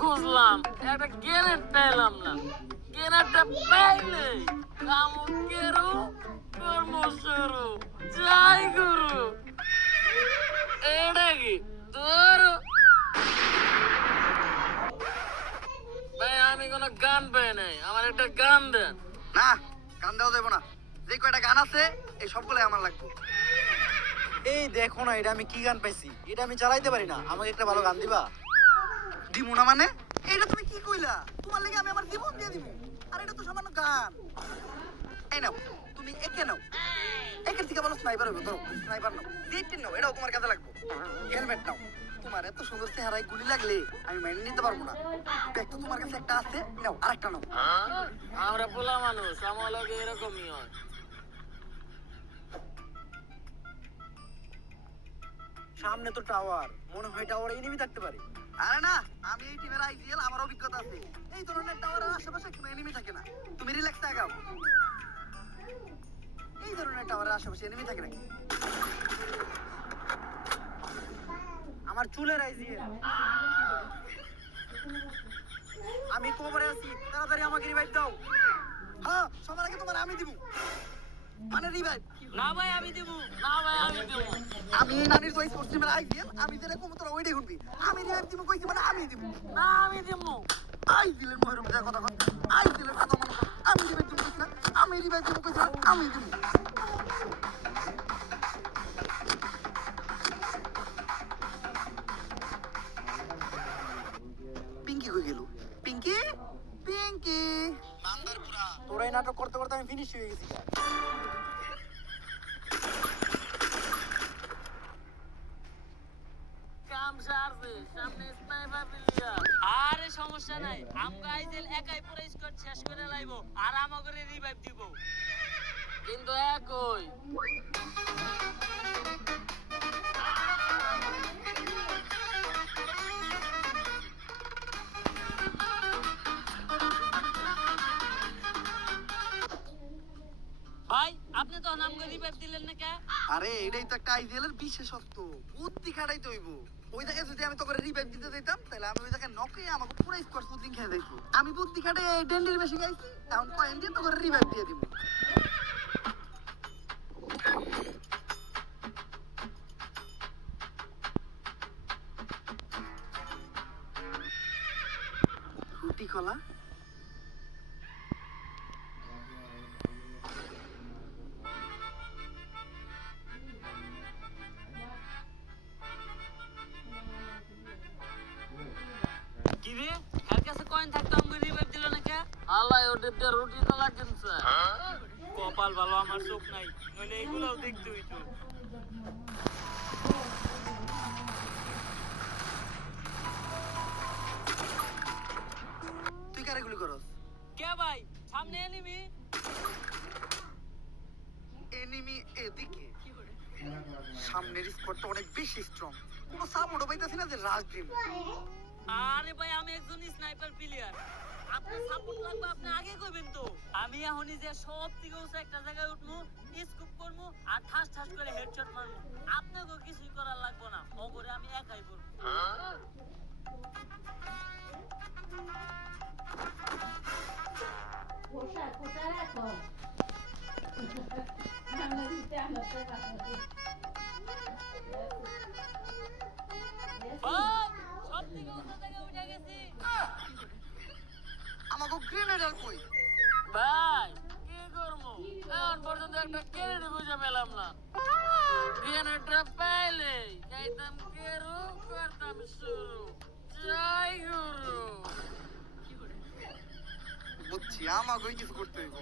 খুঁজলাম, একটা গ্রেনেড পেলাম না। গ্রেনেডটা পাইলে কামড় কর্ম শুরু। যাই গুরু, এটা কি তোর? ভাই আমি কোনো গান পাই নাই, আমার একটা গান দেন। না, গান দেওয়া দেবো না। যে কয়টা গান আছে এই সবগুলাই আমার লাগবে। এই দেখো না, এটা আমি কি গান পাইছি, এটা আমি চালাইতে পারি না, আমাকে একটা ভালো গান দিবা? দিমু না মানে? এইটা তুমি কি কইলা? তোমার লাগি আমি আমার জীবন দিয়ে দিমু। আর এটা তো সামান্য গান। এই নাও, তুমি একে নাও। একের থেকে বলো স্নাইপার হইব, ধরো স্নাইপার নাও। জেটটি নাও, এটাও তোমার কাজে লাগবে। হেলমেট নাও। তোমার এত সুন্দর চেহারায় গুলি লাগলে আমি মেনে নিতে পারবো না। ব্যাগ তো তোমার কাছে একটা আছে, নাও আরেকটা নাও। আমরা পোলা মানুষ, আমার লগে এরকমই হয়। সামনে তো টাওয়ার, মনে হয় টাওয়ারে এনিমি থাকতে পারে। আরে না, আমি এই টিমের আইজিএল, আমার অভিজ্ঞতা আছে। এই ধরনের টাওয়ারের আশেপাশে কোনো এনিমি থাকে না। তুমি রিল্যাক্স থাকাও। এই ধরনের টাওয়ারের আশেপাশে এনিমি থাকে নাকি? আমার চুলের আইজিয়ে, আমি কবরে আছি, তাড়াতাড়ি আমাকে রিভাইভ দাও। হ্যাঁ, সবার আগে তোমার আমি দিব। মানে রিভাইভ। না ভাই আমি দিব, না ভাই আমি দিব। আমি এই নানির চয়েস স্পোর্টস টিমের আইজিএল, আমি যেটা কম তোরা ওইটাই শুনবি। আমি রিভাইভ দিব কইছি মানে আমি দিব। না আমি দিব। আইজিএলের মহের মধ্যে কথা কথা। আইজিএলের কথা মনে কর। আমি রিভাইভ দিব কইছি না, আমি রিভাইভ দিব কইছি না, আমি দিব। পিঙ্কি কই গেল? পিঙ্কি? পিঙ্কি? তোরা এই নাটক করতে করতে আমি ফিনিশ হয়ে গেছি। কাম সারছে, সামনে স্নাইপার প্লেয়ার। আরে সমস্যা নাই, আমগো আইজেল একাই পুরো স্কোয়াড শেষ করে লাইবো আর আমাগরে রিভাইভ দিব। কিন্তু একই ভাই, আপনি তো আমগো রিভাইভ দিলেন না কে? আরে এটাই তো একটা আইজিএলের বিশেষত্ব। বুদ্ধি খাটাইতে হইব। ওই জায়গায় যদি আমি তোকে রিভাইভ দিতে দিতাম তাহলে আমি ওই জায়গায় নকে আমাকে পুরো স্কোয়াড বুদ্ধি খেয়ে দিত। আমি বুদ্ধি খাটে এই ডেন্ডির বেশি গাইছি, এখন কয়েন দিয়ে তোকে রিভাইভ দিয়ে দিব। রুটি কলা কি রে, এর কাছে কয়েন থাকতো আমগো রিভাইভ দিল না কে? আল্লাহ ওদের দিয়ে রুটি কলা কিনছে। কপাল ভালো আমার চোখ নাই, নইলে এগুলাও দেখতে হইতো। তুই কারে গুলি করস? কে ভাই, সামনে এনিমি। এনিমি এদিকে। সামনের স্কোয়াডটা অনেক বেশি স্ট্রং। কোনো সাপোর্টও পাইতাছি না যে রাজ ডিম। আরে ভাই আমি একজন স্নাইপার প্লেয়ার, আপনার সাপোর্ট লাগবে, আপনি আগে কইবেন তো। আমি এখনই যে সব থেকে উঁচু একটা জায়গায় উঠবো, স্কুপ করবো আর ঠাস ঠাস করে হেডশট মারবো। আপনাকেও কিছুই করার লাগবে না, ও করে আমি একাই করবো। ভাই, সব থেকে উঁচু জায়গায় উঠে গেছি। আমাকে গ্রেনেডার কই? ভাই কি করবো, এখন পর্যন্ত একটা গ্রেনেড খুঁজে পেলাম না। গ্রেনেডটা পাইলে খাইতাম কেরু, করতাম শুরু। জয় গুরু। বুঝছি, আমাকেই কিছু করতে হইব।